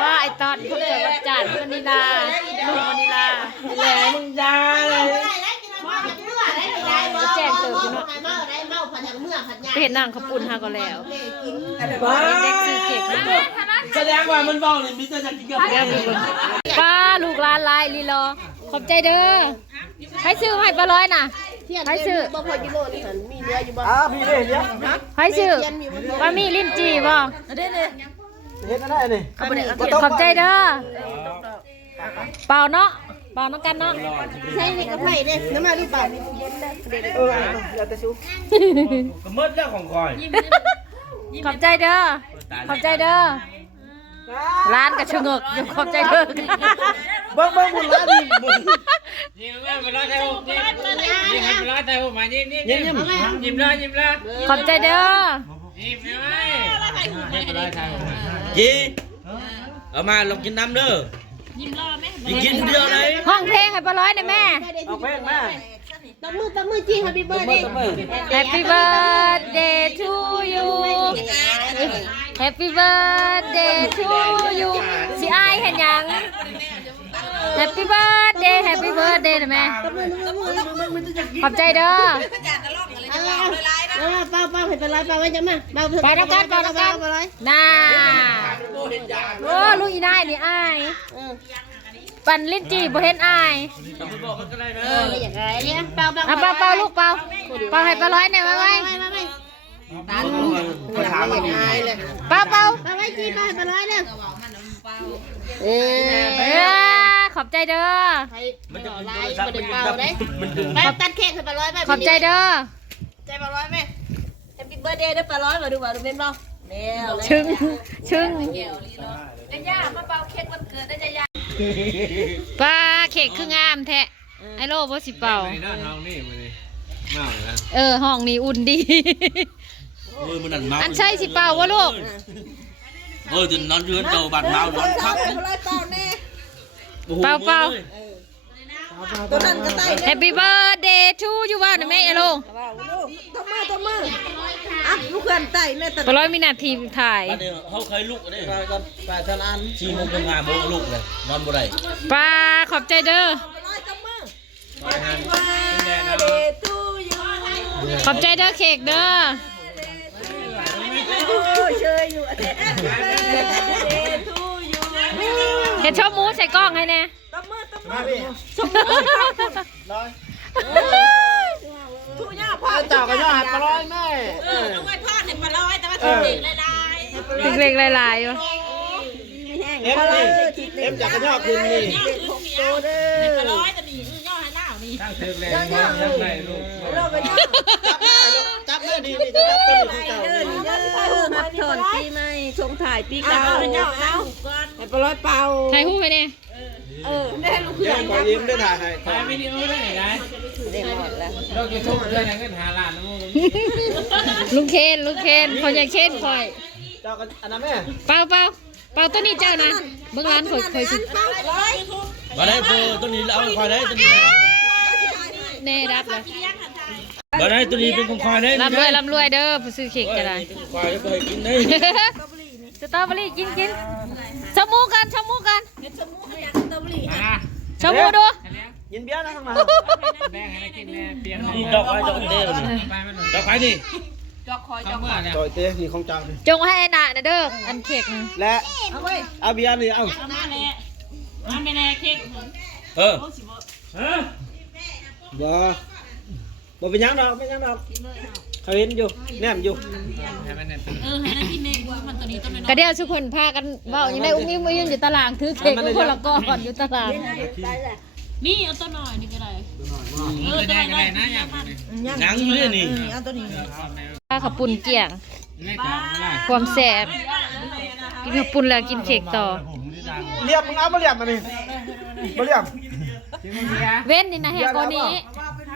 ว่าไอตอนเขาเกิดวันจันทร์วันนิลาลุงวันนิลาแหล่มึงยาเลยจะแจ้งเติมเนาะไปเห็นนางเขาปุ่นหาก็แล้วเด็กซื้อเค้กนะแสดงว่ามันบอกเลยมิสเตอร์จะกินกับป้าลูกหลานลายลีรอขอบใจเด้อให้ซื้อให้ปลาร้อยน่ะให้ซื้อพี่เลยเนี่ยให้ซื้อว่ามีลิ้นจี่บ่เฮ็ดอะไรนี่ขอบใจเด้อเปล่าเนาะเปล่าน้องกันเนาะใช่นี่ก็ไผ่เด้น้ำมันดูเปล่าเดี๋ยวจะชูก็มืดแล้วของคอยขอบใจเด้อขอบใจเด้อร้านกระชงกอยู่ขอบใจเด้อเบิ้งบุญร้านดีบุญยิ้มเลยไปร้านไทยผมยิ้มให้ไปร้านไทยผมมายิ้มเลยขอบใจเด้อยิ้มเลยยิ้มไปร้านไทยผมจีเอามาลองกินน้ำเด้อยิ้มรอไหมกินเดียวเลยห้องเพลงให้ปลาร้อยหน่อยแม่เอาเพลงมาตบมือจริง Happy Birthday Happy birthday to you Happy birthday to you สิอายเห็นยัง Happy birthday Happy birthday นะแม่ขอบใจเด้อเป้าเห็นเป็นไรเป้าไว้จะมาไปน้ำกันน่าโอ้ลูกอีนายนี่อายปั่นลิ้นจี่บ่เห็นอายอย่างไรเนี่ยเป้าลูกเป้าให้ปลาร้อยหน่อยไว้เป้าไว้จีเป้าให้ปลาร้อยเนี่ยขอบใจเด้อมันจะลายมันจะเป่าได้แม่ตัดเค้กให้ปลาร้อยขอบใจเด้อใจปลาร้อยไหม Happy Birthday ได้ปลาร้อยมาดูเป็นเปล่าชึ่งจะย่ามาเป่าเค้กวันเกิดได้จะย่าป้าเค้กคืองามแท้ไอโลบ่สิเป่าห้องนี้อุ่นดีอันใช่สิเป่าวะลูกจะนอนยืนเต่าบัดเมาร้อนคักเป่าตัวนั้นก็ได้ Happy birthday to you ว่านะแม่ไอโลตัวมืออ่ะลูกเพื่อนไต่แม่ปลาร้อยมีนาทีถ่ายเขาเคยลุกเลย8,000 อัน4 โมงเป็นงานโมลุกเลยนอนบ่ได้ป้าขอบใจเด้อขอบใจเด้อเค้กเด้อเห็นชอบหมูใส่กล้องให้แน่ทุกอย่างพ่อ เจ้าก็ยอดปลาร้อยแม่ต้องไปทอดให้ปลาร้อยแต่ว่าถึงเด็กลายเล็กลายอยู่เอ็มจากกระยอดคุณนี่ปลาร้อยแต่นี่ย่อให้หน้านี่ตั้งเถิกเลยตั้งไหนลูกจับแม่ดีนี่จะจับตัวนี้เก่ามาถอนปีใหม่ชงถ่ายปีเก่าให้ปลาร้อยเป่าถ่ายรูปไปเนี่ยได้ลูกเพื่อนขอยิ้มได้ถ่ายให้ถ่ายวิดีโอได้ไงได้หมดแล้วเราจะทุบเรื่องนั้นกันหาล้านนะมึงลุงเคนพอจะเคนคอยเจ้ากันอันนั้นแม่เป่าตัวนี้เจ้านะเบื้องร้านคอยสิมาได้ตัวนี้เอาคอยได้ตัวนี้เน่รับเลยมาได้ตัวนี้เป็นของคอยได้ลำรวยเด้อผู้ซื้อเค้กกันเลยคอยเคยกินได้สตรอเบอรี่กินชมูกันชมูดูยินเบี้ยนะทั้งนั้นแบ่งให้กินแม่เปียงนี่ดอกไม้ดอกเต้ดอกไม้นี่จอกคอยจอกดอกเต้นี่ของจังจงให้ไอ้น่ะเด้ออันเค้กและเอาเบียร์นี่เอาไม่แน่เค้กบ่เป็นยังดอกเขาเห็นอยู่แนมอยู่ให้ได้กินเองมันตัวนี้ต้นน้อยกระเดียวทุกคนพากันเว้ายังได้อุ้มยิ้มอยู่ตารางถือเค้กคนละก้อนอยู่ตารางนี่เอาตัวหน่อยนี่ก็ได้ตัวใหญ่ก็ได้นะยังอยู่นี่เอาตัวนี้ข้าวปุ่นเกี่ยงความแสบกินข้าวปุ่นแล้วกินเค้กต่อเรียบมึงเอามาเรียบมานี่มาเรียบเว้นนี่นะแฮกอนี้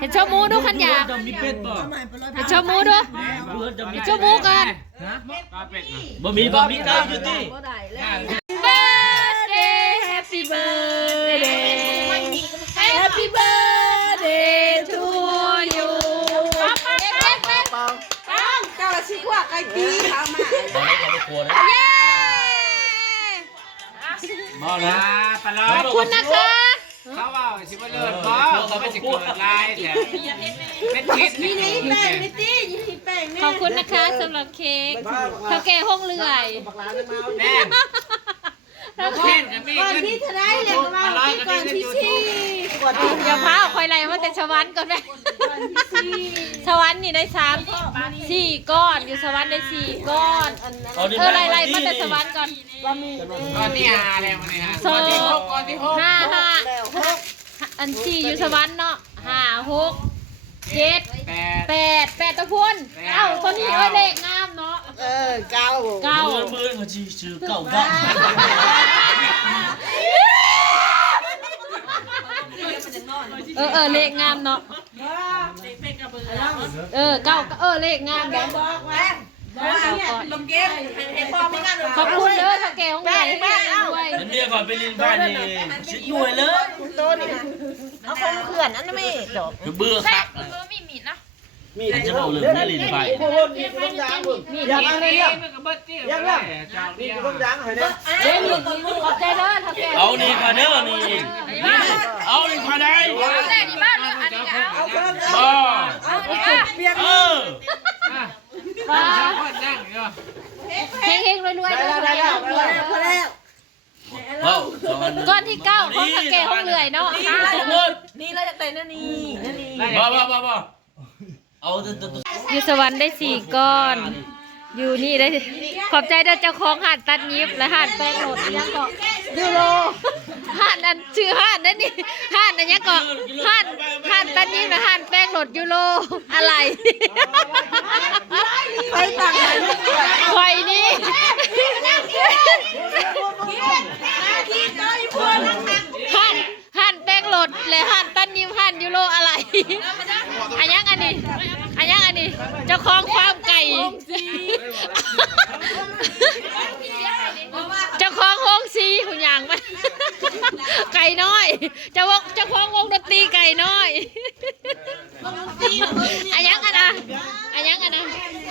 เห็นชอบมูดูขันยาเห็นชอบมูดูเห็นชอบมูกันบ่มีไก่อยู่ที่ Birthday Happy birthday to you เจ้าละชิคว่าไก่ปีทำมา บ่นะ ปลา ขอบคุณนะคะ เขาว่าสิบ่เลิศบ่เขาไม่สิเกิดลายแต่เป็นคิดนี่นี่แป้งนี่ติยี่แป้ง ขอบคุณนะคะสำหรับเค้กเท่าแก่ห้องเลื่อย แน่แล้วแค่กันมีขึ้นที่ได้เลยมาก่อนที่สี่ อย่าพาคอยไรมาแต่ชวันก่อนไหมชวันนี่ได้4 ก้อนอยู่ชวันได้4 ก้อนไรมาแต่ชวันก่อน ก่อนที่5แล้วมันนี่ฮะ สอง ก่อนที่6 5 อัน4อยู่ชวันเนาะ5 6 7 8ตัวพุ่นเอ้าตัวนี้เลขงามเนาะ เก้า มือเขาชื่อเก่าบ้าง เลขงามเนาะเลขงามแบบขอบคุณเด้อถ้าแกของไหนด้วย ฉันเรียกก่อนไปลินบ้านนี่ชิดหน่วยเลย ตัวนี้เอาคงเขื่อนอันนั้นไม่จบ เบื่อครับ มีมีดนะ มีจะบอกเลยไม่ลินไป อยากอะไรเนี่ย ยังไงนี่ก็ต้องยังให้เนี่ย ขอบใจเด้อถ้าแก เอานี่ค่ะเด้อนี่เอานี่ค่ะได้ แต่นี่บ้านอันนี้เอา บ่ ป้า นั่งอยู่ เฮงๆรวยๆ ได้แล้วพอแล้ว ก้อนที่9ของถ้าแกห้องเลื่อยเนาะ นี่เราจะเต้นนั่นนี่นั่นนี่ บ่เอา อยู่สวรรค์ได้4 ก้อน อยู่นี่ได้ขอบใจเด้อเจ้าของหาดตัดยิบและหาดแป้งโหลดยังก็ยูโรหาดนั้นชื่อหาดนั่นนี่หาดนั่นยังก็หาดตัดยิบและหาดแป้งโหลดยูโรอะไรไปต่างกันคอยนี่หาดแป้งโหลดและหาดตัดยิบหาดยูโรอะไรอันนี้เจ้าของฟาร์มไก่เจ้าของวงซีหุ่นยางมันไก่น้อยเจ้าของวงดนตรีไก่น้อยอัน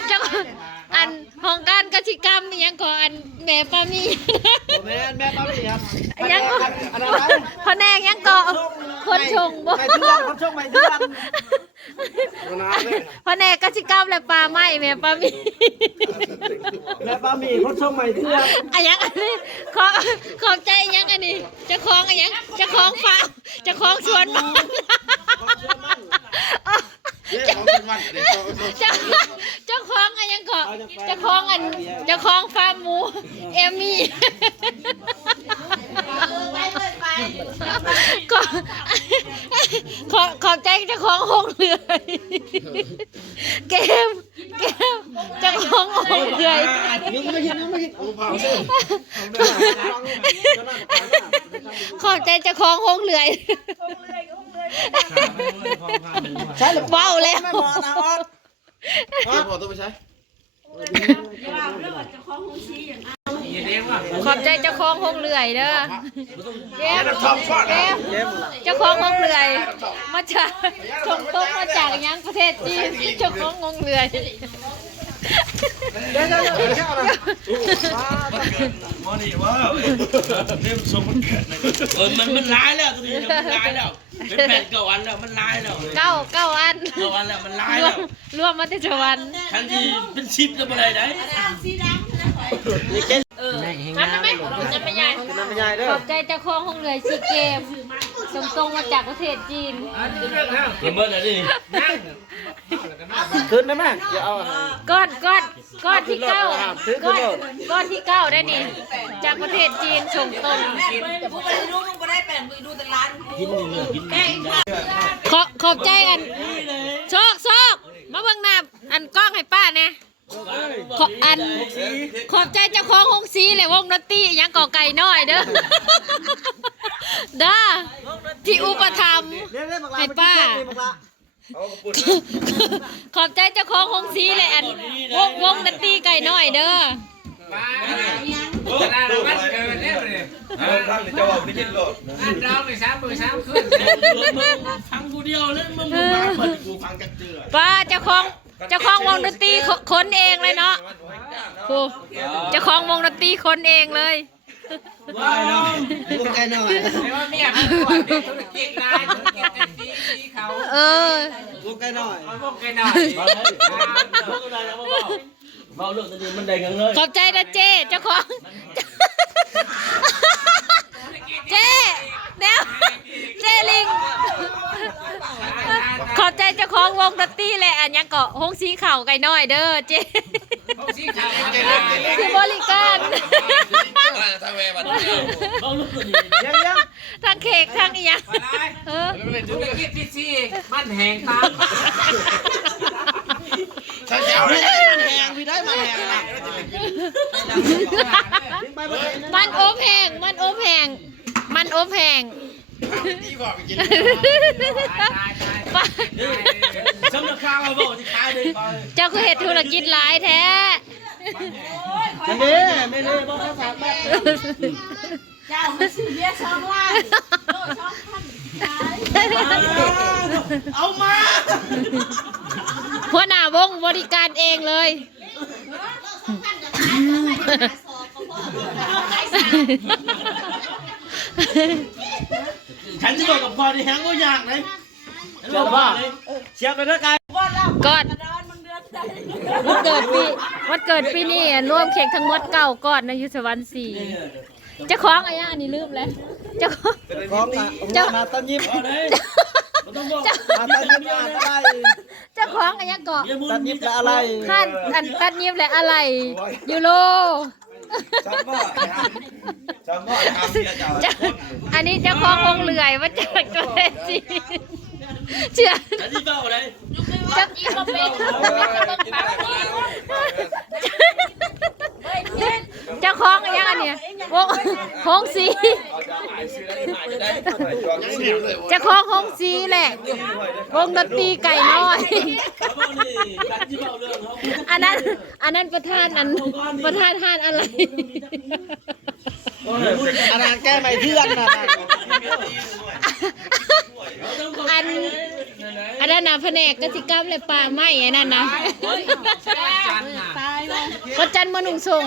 เจ้าอันห้องการกสิกรรมยังก่ออันแม่ปามี แม่ป้าพี่ครับ ยังพแนงยังก่อคนชงบ่ ไม่เทือนคนชงไม่เทือน พแนงกสิกรรมและปลาไม้แม่ปามี แม่ป้ามีคนชงไม่เทือน อันนี้ขอบใจยังอันนี้เจ้าของอันยังเจ้าของฟาร์มเจ้าของสวนมันเจ้าของอันยังก็เจ้าของฟาร์มหมูเอมี่ขอบใจเจ้าของห้องเรือยเกมเจ้าของห้องเรือยขอบใจเจ้าของห้องเรือยเบาแล้ว พอตัวไปใช้ ขอบใจเจ้าของห้องเรือยเด้อเกมเจ้าของห้องเรือยมาจากชงต้มมาจากยังประเทศจีนเจ้าของห้องเรือยมอนี่ว่าเรื่องสมมันเกิดมันร้ายแล้วตัวนี้มันร้ายแล้วเป็น8 วันแล้วมันร้ายแล้ว 9 อัน 9 วันแล้วมันร้ายแล้ว รวมมาที่ชวัน ทันทีเป็น10แล้วบ่ได้ได้ มันไม่จะไม่ใหญ่ขอบใจเจ้าของห้องเรือยซีเกมตรงมาจากประเทศจีน เบิ่งแล้วนี่ ขึ้นได้ไหมจะเอา ก้อนที่9ก้อนที่9ได้นี่จากประเทศจีนส่งตรง ขอบใจอันโชคมาเบิ่งหน้าอันกล้องให้ป้าเนี่ยขอบใจเจ้าของวงซีและวงดนตรียังก่อไก่น้อยเด้อที่อุปถัมภ์ให้ป้าขอบใจเจ้าของวงซีและอันวงดนตรีไก่น้อยเด้อ จะได้รางวัลเกินแล้วเลย ท่านจะบอกได้ยินหรอ อันเราไป3 มือ 3 ขึ้น ฟังกูเดียวแล้วมึงมาเปิดกูฟังกันเจือ ป้าเจ้าของวงดนตรีคนเองเลยเนาะเจ้าของวงดนตรีคนเองเลย ว้าว ลูกไก่หน่อย เรียกว่าเมียเป็นคนเด็กธุรกิจนายธุรกิจเป็นสีเขา เออ ลูกไก่หน่อย เอาพวกแกหน่อย เบาเลยเบาเลยนะเบาเรื่องนี้มันได้เงินเลย ขอบใจนะเจ้เจ้าของเจ้เดี๋ยวเจ้ลิง ขอบใจเจ้าของวงดนตรีแหละอันยังเกาะห้องสีเข่าไก่น้อยเด้อเจ้ พวกสีเขาเ คือบริการ ทางแม่วันนี้ เบาเรื่องนี้ ยัง ทั้งเค้กทั้งอีหยังเออ ธุรกิจที่สี่มันแหงตาม ใช่เอาเลย มันแหงพี่ได้มันแหงนะ มันโอแพงมันโอแพงมันโอแพง ที่บอกไปกิน สำนักข่าวมาบอกที่ขายเลย เจ้าคือเหตุธุรกิจหลายแท้ ยังดีไม่ได้บอกภาษาแม่ เจ้ามาซื้อเบียร์2 ล้านโล2,000 เอามา หัวหน้าวงบริการเองเลย ฉันจะบอกกับพ่อที่แฮงก็อยากเลยเจ้าว่าเลย เชียร์ไปด้วยกัน ก่อนวันเกิดปีนี้รวมเค้กทั้งหมด9ก้อนนะอยู่สวรรค์4เจ้าของอะไรอันนี้ลืมแล้วเจ้าของ ของมาต้นยิ้ม เอาเลยต้องบอก มาต้นยิ้มอะไร เจ้าของอะไรเกาะ ต้นยิ้มและอะไร ท่านอันตัดยิ้มและอะไรยูโร จำว่าทำเสียเจ้า อันนี้เจ้าของคงเหลื่อยมาจากตัวเอจีเชื่อ ฉันที่เบาเลย เจ้า อีกบ่เป็น เจ้าของอะไรอันเนี้ยวงห้องสีเจ้าของห้องสีแหละวงดนตรีไก่น้อย ฉันที่เบาเรื่องเขา อันนั้นประธานห้านอะไร อะไรแก้ไม่เพื่อนนะ อันนั้นนะแผนกกสิกรรมและป่าไม้ไอ้นั่นนะก็จันมาหนุ่งส่ง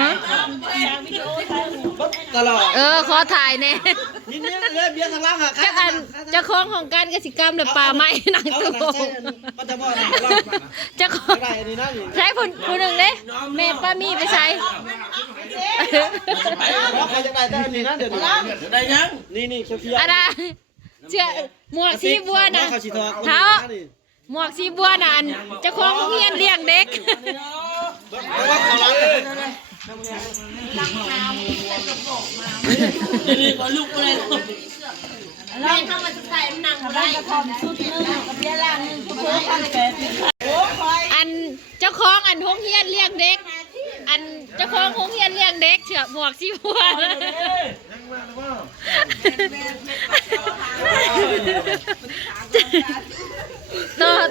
ฮะ ตลอด ขอถ่ายแน่ ยินดีเลยเบี้ยข้างล่างค่ะ เจ้าของของการกสิกรรมและป่าไม้หนังตัว มันจะมอนะ เจ้าของ อะไรนี่นั่น ใช้ผู้หนึ่งเด้แม่ป้ามีไปใช้ ใครจะได้แต่นี่นั่นเดี๋ยวนี้ ได้ยัง นี่เขียว อะไรเชื่อหมวกสีบัวนะเท้าหมวกสีบัวนะอันเจ้าของโรงเรียนเลี้ยงเด็ก นี่ก็ลูกเลย แม่ทำมาใส่หนังได้กระทอมชุดนึงกับเบียร์ล่างนึงเพิ่ม8 อันเจ้าของอันโรงเรียนเลี้ยงเด็ก อันเจ้าของโรงเรียนเลี้ยงเด็กเชื่อหมวกสีบัว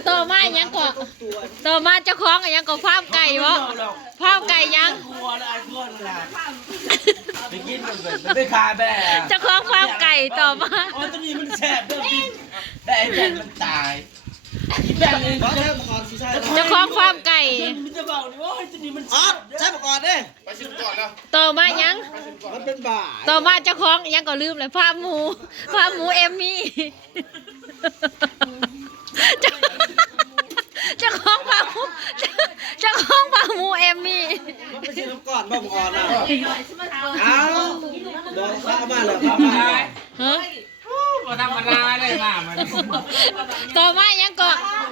ต่อมายังก็ต่อมาเจ้าของยังก็ฟาร์มไก่วะฟาร์มไก่ยัง กลัวอะไรกลัวอะไรไปกินมันไปคาแบ่ เจ้าของฟาร์มไก่ต่อมา อ๋อตัวนี้มันแสบด้วยแต่ไอ้แบ่มันตายแบ่เอง ขอแค่ก่อนสิใช่ เจ้าของฟาร์มไก่ มันจะบอกนี่ว่าตัวนี้มัน อ๋อใช่ก่อนดิ ไปชิมก่อนแล้ว ต่อมายัง มันเป็นบ่า ต่อมาเจ้าของยังก็ลืมเลยฟาร์มหมูเอมมี่เจ้าของฟาร์มหมูเอมมี่ มันไปชิมก่อนบ่ก่อนนะเอาโดนข้ามาเลยครับมา ฮะ บ่ธรรมดาเลยมามัน ต่อมายังก็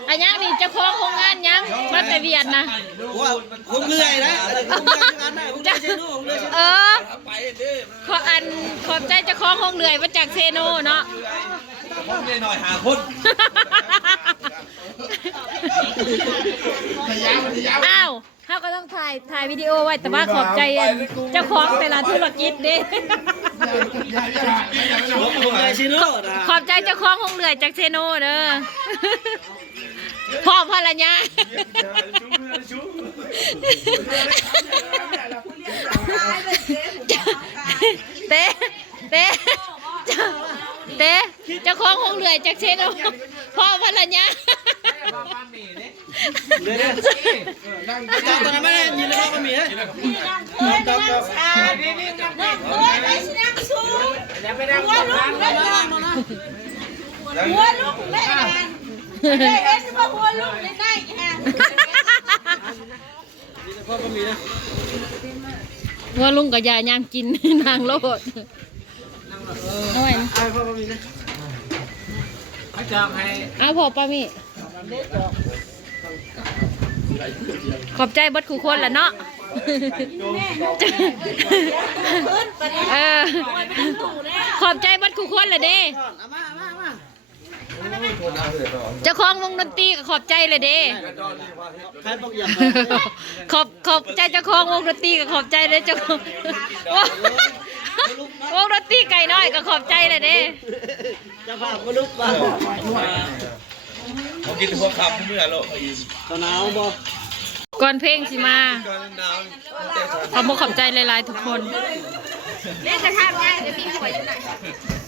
อันยังนี่เจ้าของโรงงานยังมาแต่เวียดนะ ว่าผมเหนื่อยนะผมเหนื่อยงานได้ผมได้เชนูผมได้ เออขอบใจเจ้าของห้องเหนื่อยมาจากเซโนเนาะ ผมได้หน่อยหาคน อ้าวเขาก็ต้องถ่ายวิดีโอไว้แต่ว่าขอบใจเจ้าของแต่ละธุรกิจเด้ ผมได้เชนูนะ ขอบใจเจ้าของห้องเหนื่อยจากเซโนเด้อพ่อภรรยาเต้เจ้าของห้องเหนื่อยจากเซโนพ่อภรรยา เดี๋ยวตอนนั้นไม่ได้ยินแล้วก็มี เฮ้ยนั่งชานั่งเฮ้ยไม่ใช่นั่งชู อย่าไปนั่งตรงนั้นนะ หัวลูกเล่นกันเห็นว่าหัวลูกเล่นได้แค่ ว่าลุงกับยายยามกิน นางโลดเอาไว้ เขาจองให้ เอาพอป้ามี่ขอบใจเบัดคู่คนแหละเนาะเออขอบใจเบัดคู่คนแหละเด้เจ้าของวงดนตรีก็ขอบใจเลยเด้ขอบใจเจ้าของวงดนตรีก็ขอบใจเลยเจ้าของวงดนตรีไก่น้อยก็ขอบใจเลยเด้ จะพามาลุกบ้า เขากินพวกขับเมื่อโลกอีก ตะหนาวบ่ ก่อนเพลงสิมา ก่อนหนาว ขอบคุณขอบใจหลายๆทุกคน เล่นกระทำง่ายจะมีหัวอยู่ไหน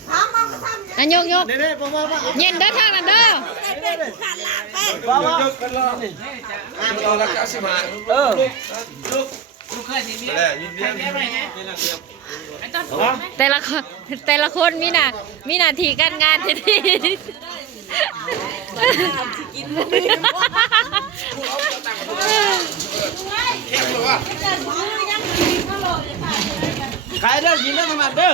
เอามาทำ อันยก เด้ๆบ่ว่า เย็นเด้อทางนั้นเด้อ ขาดลาไป ยกกันรอรอแล้วก็สิมา ลูก ลูกเคยทีนี้ แหละยินดี ได้ไหมเนี่ย แต่ละคนมีหน้าที่การงานที่ดี ใครเด้อกินได้ทั้งนั้นเด้อ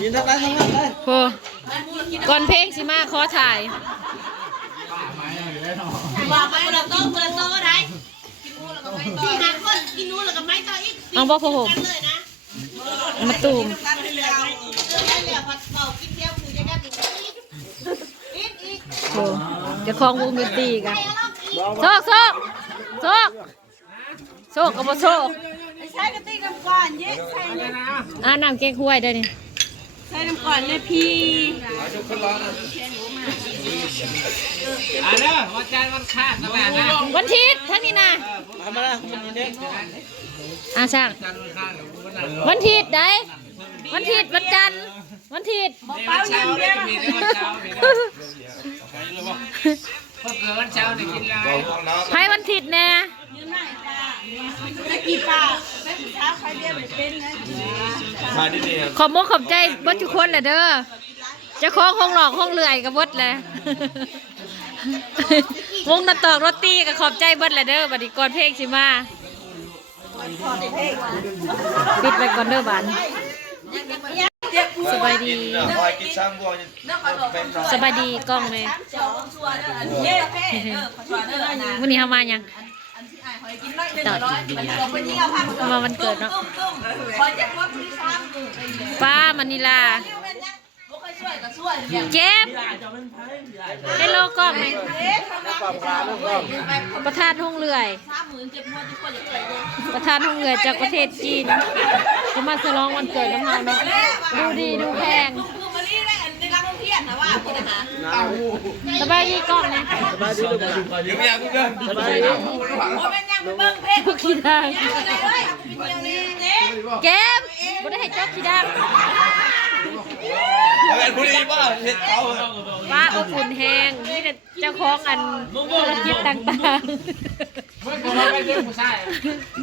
กินทั้งนั้นทั้งนั้นเลย โหก่อนเพลงสิมาขอถ่าย บอกไปเราโตคนโตได้ที่หาคนกินนู้นแล้วก็ไม่ต่ออีก เอาบ่พอโห กันเลยนะ มาตูม กันเลยแล้วแล้วผัดเป่ากินเดียวคือจะได้อีกอีก โหเจะคลองวงดนตรีกันโซกกับบ่โซก ใช้กระติกน้ำก่อนเยอะใส่เนี่ย น้ำเก๊กฮวยเด้อนี่ ใส่น้ำก่อนเนี่ยพี่ เด้อวันจันทร์วันคาดนะแม่นะ วันอาทิตย์ทั้งนี้นะ ทำมาแล้วมันเด้ง ช่าง จันทร์วันคาดวันนั้น วันอาทิตย์ได้วันอาทิตย์วันจันทร์วันอาทิตย์ วันเช้าเนี่ยมีในวันเช้ามีนะพอเกิดวันเช้าเนี่ยกินอะไร ไพ่วันอาทิตย์แน่ ตะกี้ป่าเป็นเช้าใครเรียกเป็นไง มาดี ขอบมกขอบใจเบิดทุกคนแหละเด้อเจะคล้าของห้องหลอกห้องเลื่อยกับเบิดเลย วงดนตอกรถตีกับขอบใจเบิดแหละเด้อบัดนี้ก่อนเพลงสิมาปิดไปก่อนเด้อบานสบายดี คอยกินซ้ำบัวเป็น สบายดีกล้องเลย เนี่ยเพ่ขอเด้อนะ วันนี้เฮามายัง กินน้อย100มันก็ไปยิงเอาผ้า มาวันเกิดเนาะ ขอจะว่าผู้ที่ซ้ำ ป้ามานิลา บ่เคยช่วยก็ช่วยเนี่ย เจ็บให้โลกล้องเลยประธานห้องเลื่อย 30,000เจ็บหัวที่คนจะเกิดเลย ประธานห้องเรือจากประเทศจีนจะมาฉลองวันเกิดน้ำเฮาเนาะดูดีดูแพง คือมาลีได้ในรักท่องเที่ยวนะว่าคุณนะคะ สบายดีกล้องนะ สบายดีลูก ยิ้มยังกัน สบายดี โอ้เป็นยังเบิ่งเพลง พวกขี้ดัง เลยเป็นเดียวนี้เจ๊ เก็บบ่ได้ให้จอกขี้ดัง เป็นผู้ดีป่ะเห็ดเขา ป้าอบอุ่นแห้งนี่แต่เจ้าของอันธุรกิจต่าง เมื่อก่อนไปเจอผู้ชาย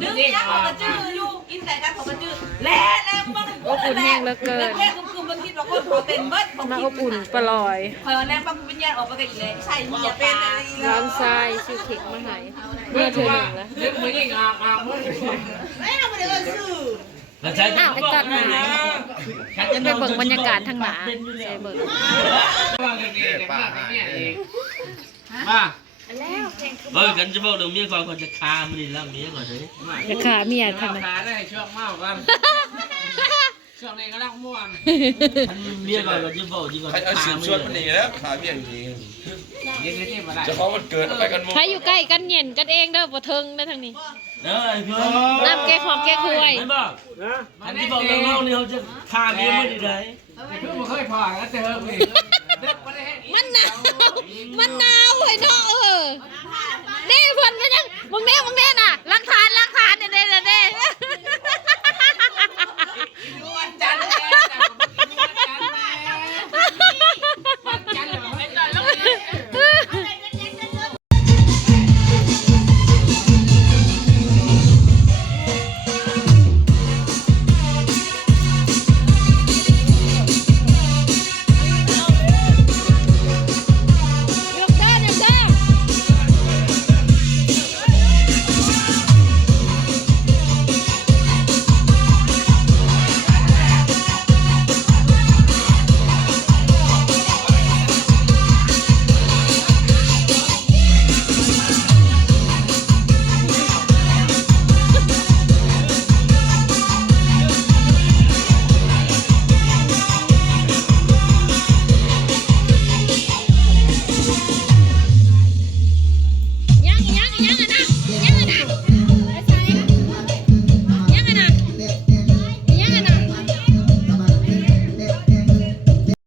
ดึงยักษ์ของกระจืออยู่กินแต่กันของกระจือแล้วมัน ๆอบอุ่นแห้งเหลือเกิน เพลงคือมันคิดว่าคนเขาเป็นเบิด มาอบอุ่นปลอย คอยแน่ปั๊บเป็นยันออกไปกันอีกเลยใช่มีอย่าเป็นอะไร ร้านทรายชื่อเข็กมาใหายเมื่อเธอหนึ่งแล้ว นึกมือยิ่งอาบมือ ไม่เอาไปเลยซื้อ อ้าวไอ้ตัดหายจะไปเบิ่งบรรยากาศทางหนาใช่เบิ่ง ว่ากันเองกันเนี่ยเองมา กันจะบอกเรื่องเมียก่อนคนจะคามันนี่แล้วเมียก่อนเลย จะขาเมียทาง มา นั้น ขาได้ช่วงเมากันช่วงนี้ก็รักม่วน เมียก่อนก็จะบอกที่ก่อน ใครเอา คา สืบ มัน ชวนมันหนีแล้วขาเมียอย่างนี้ ยิงที่มาได้ จะเพราะมันเกิดไปกันหมด ใครอยู่ใกล้กันเย็นกันเองเด้อบ่เทิงเด้อทางนี้ เอ้ยพี่ น้ำแกงหอมแกงคุย ไม่บอกอันที่บอกเรื่องเล่านี่เขาจะคาเมียมันดีไหน เพิ่งมาเคยพอแล้วเจอเลย มันหนาวมันหนาวเฮ้ยเนาะนี่เพิ่นมันยังมึงแน่นะ